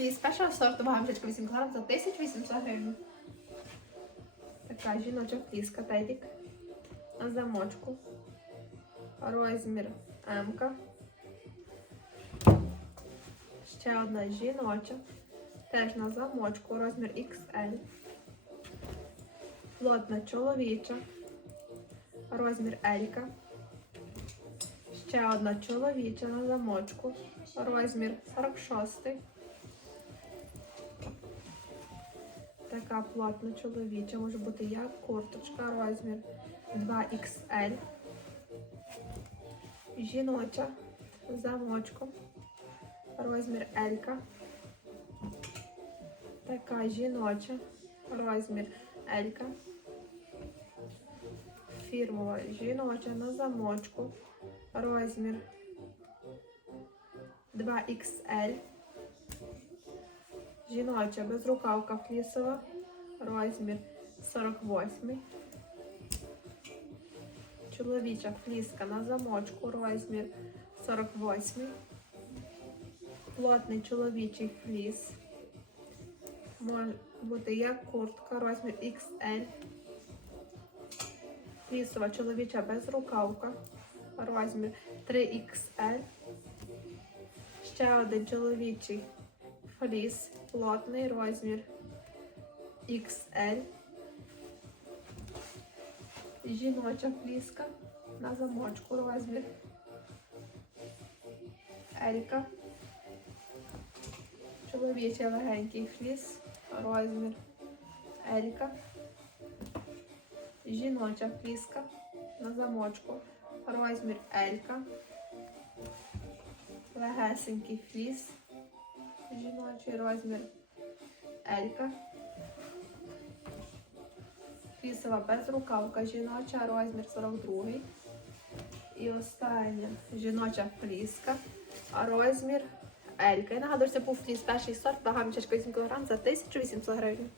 фліс першого сорту гамчичка 8 кг за 1800 гривень. Така жіноча фліска тедік на замочку. Розмір М. Ще одна жіноча. Теж на замочку, розмір XL. Плотна чоловіча. Розмір L. Ще одна чоловіча на замочку. Розмір 46. Така плотна чоловіча, може бути як курточка, розмір 2XL. Жіноча з замочком. Розмір L. Така жіноча. Розмір L. Фірмова жіноча на замочку. Розмір 2XL. Жіноча безрукавка флісова. Розмір 48. Чоловіча фліска на замочку. Розмір 48. Плотний чоловічий фліс. Може бути як куртка, розмір XL. Флісова чоловіча безрукавка. Розмір 3XL. Ще один чоловічий фліс. Плотний розмір XL. Жіноча фліска на замочку розмір Елька. Чоловічий легенький фліс, розмір Елька. Жіноча фліска на замочку, розмір Елька. Легесенький фліс. Жіночий розмір Елька. Фісова безрукавка жіноча, розмір 42. І остання жіноча фліска, розмір Елька. І нагадую, це був фліс перший сорт, вага мішечка 8 кг за 1800 гривень.